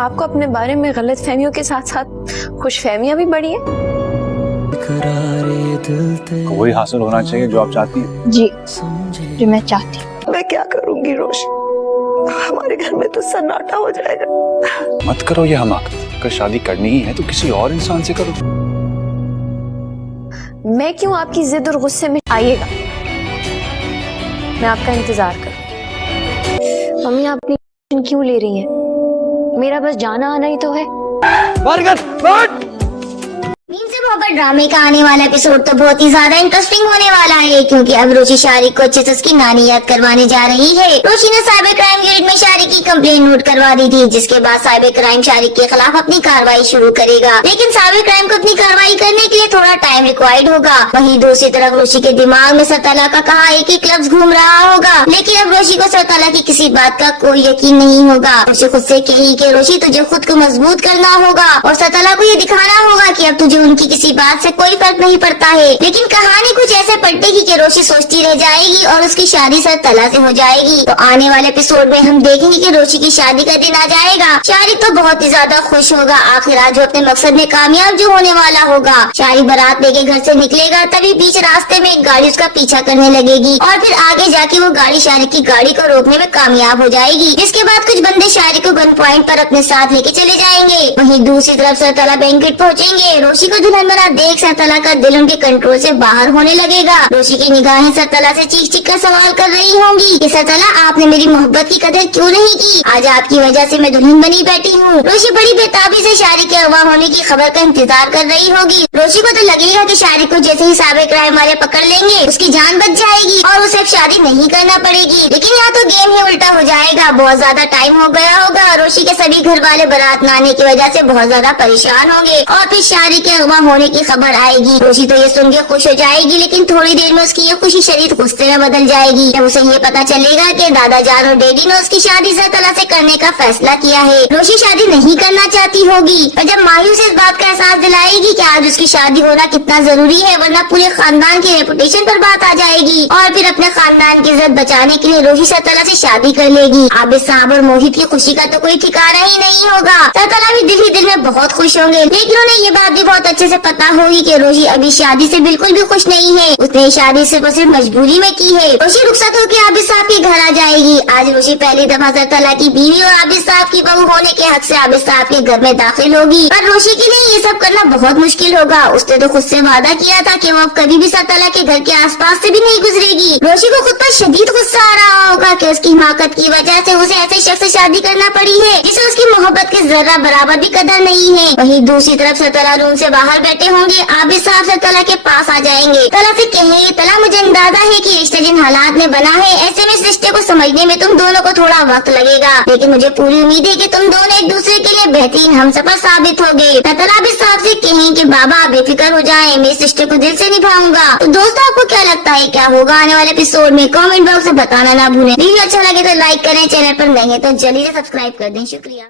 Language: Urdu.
آپ کو اپنے بارے میں غلط فہمیوں کے ساتھ ساتھ خوش فہمیاں بھی بڑھی ہیں؟ وہی حاصل ہونا چاہیے جو آپ چاہتی ہیں. جی جو میں چاہتی ہوں. میں کیا کروں گی روش، ہمارے گھر میں تو سناٹا ہو جائے گا. مت کرو یہ حماقت. اگر شادی کرنی ہی ہے تو کسی اور انسان سے کرو. میں کیوں آپ کی ضد اور غصے میں؟ آئیے گا، میں آپ کا انتظار کروں. ممی آپ کی ٹینشن کیوں لے رہی ہیں؟ میرا بس جانا آنا ہی تو ہے. نیم سے محبت ڈرامے کا آنے والا ایپیسوڈ تو بہت ہی زیادہ انٹرسٹنگ ہونے والا ہے، کیونکہ اب روشی شارق کو اچھے سے اس کی نانی یاد کروانے جا رہی ہے. روشی نے سائبر کرائم یونٹ میں شارق کی کمپلین نوٹ کروا دی تھی، جس کے بعد سائبر کرائم شارق کے خلاف اپنی کارروائی شروع کرے گا. لیکن سائبر کرائم کو اپنی کارروائی کرنے کے لیے تھوڑا ٹائم ریکوائرڈ ہوگا. وہیں دوسری طرف روشی کے دماغ میں سرطلا کا کہا ایک ایک لفظ گھوم رہا ہوگا، لیکن اب روشی کو سرطلا کی کسی بات کا کوئی یقین نہیں ہوگا. روشی خود سے کہی کہ روشی تجھے خود کو مضبوط کرنا ہوگا اور سرطلا کو یہ دکھانا ہوگا کہ اب تجھے ان کی کسی بات سے کوئی فرق نہیں پڑتا ہے. لیکن کہانی کچھ ایسے پلٹے گی کہ روشی سوچتی رہ جائے گی اور اس کی شادی سرطلا سے ہو جائے گی. تو آنے والے ایپیسوڈ میں ہم دیکھیں گے کہ روشی کی شادی کا دن آ جائے گا. شارق تو بہت ہی زیادہ خوش ہوگا، آخر آج وہ اپنے مقصد میں کامیاب جو ہونے والا ہوگا. شارق بارات لے کے گھر سے نکلے گا، تبھی بیچ راستے میں ایک گاڑی اس کا پیچھا کرنے لگے گی اور پھر آگے جا کے وہ گاڑی شارق کی گاڑی کو روکنے میں کامیاب ہو جائے گی. جس کے بعد کچھ بندے شارق کو گن پوائنٹ پر اپنے ساتھ لے کے چلے جائیں گے. وہیں دوسری طرف سرطلا بینکٹ پہنچیں گے. روشی کو دلہن بنا دیکھ سرطلا کا دل ان کے کنٹرول سے باہر ہونے لگے گا. روشی کی نگاہیں سرطلا سے چیخ چیخ کر سوال کر رہی ہوں گی کہ سرطلا آپ نے میری محبت کی قدر کیوں نہیں کی؟ آج آپ کی وجہ سے میں دلہن بنی بیٹھی ہوں. روشی بڑی بےتابی سے شارق کے اغوا ہونے کی خبر کا انتظار کر رہی ہوگی. روشی کو تو لگے گا کہ شارق کو جیسے ہی سائبر کرائم والے پکڑ لیں گے اس کی جان بچ جائے گی اور اسے شادی نہیں کرنا پڑے گی. لیکن یہاں تو گیم ہی الٹا ہو جائے گا. بہت زیادہ ٹائم ہو گیا ہوگا. روشی کے سبھی گھر والے بارات نہ آنے کی وجہ سے بہت زیادہ پریشان ہوں گے اور پھر شارق کے اغوا ہونے کی خبر آئے گی. روشی تو یہ سن کے خوش ہو جائے گی، لیکن تھوڑی دیر میں اس کی یہ خوشی شدید غصے میں بدل جائے گی جب اسے یہ پتا چلے گا کہ دادا جان اور ڈیڈی نے اس کی شادی سرطلا سے کرنے کا فیصلہ کیا ہے. روشی شادی نہیں کرنا چاہتی ہوگی اور جب مایوس اس بات کا احساس دلائے گی کہ آج اس کی شادی ہونا کتنا ضروری ہے، ورنہ پورے خاندان کی ریپوٹیشن پر بات آ جائے گی اور پھر اپنے خاندان کی عزت بچانے کے لیے روشی سرطلا سے شادی کر لے گی. عابد صاحب اور موہت کی خوشی کا تو کوئی ٹھکانا ہی نہیں ہوگا. سرطلا بھی دل ہی دل میں بہت خوش ہوں گے، لیکن انہیں یہ بات بھی بہت اچھے سے پتا ہوگی کہ روشی ابھی شادی سے بالکل بھی خوش نہیں ہے. اس نے شادی صرف اور صرف مجبوری میں کی ہے. روشی رخصت ہو کے عابد صاحب کے گھر آ جائے گی. آج روشی پہلی دفعہ سرطلا کی بیوی اور عابد صاحب کی بہو ہونے کے حق سے عابد صاحب کے گھر میں داخل ہوگی. پر روشی کے لیے یہ سب کرنا بہت مشکل ہوگا. اس نے تو خود سے وعدہ کیا تھا کہ وہ اب کبھی بھی سرطلا کے گھر کے آس پاس سے بھی نہیں گزرے گی. روشی کو خود پر شدید غصہ آ رہا ہوگا کہ اس کی حماقت کی وجہ سے اسے ایسے شخص سے شادی کرنا پڑی ہے جسے اس کی محبت کے ذرہ برابر بھی قدر نہیں ہے. وہیں دوسری طرف سرطلا روم سے باہر بیٹھے ہوں گے. عابد صاحب سرطلا کے پاس آ جائیں گے. طلا سے کہیں گے طلا مجھے اندازہ ہے کہ رشتہ جن حالات میں بنا ہے ایسے میں اس رشتے کو سمجھنے میں تم دونوں کو تھوڑا وقت لگے گا، لیکن مجھے پوری امید ہے کہ تم دونوں ایک دوسرے کے لیے بہترین ہمسفر ثابت ہوگے. طلا عابد صاحب سے کہیں کہ بابا بے فکر ہو جائیں، میں اس رشتے کو دل سے نبھاؤں گا. تو دوستوں آپ کو کیا لگتا ہے کیا ہوگا آنے والے ایپیسوڈ میں؟ کامنٹ باکس میں بتانا نہ بھولیں. ویڈیو اچھا لگے تو لائک کریں، چینل پر نہیں ہے تو جلدی سے سبسکرائب کر دیں. شکریہ.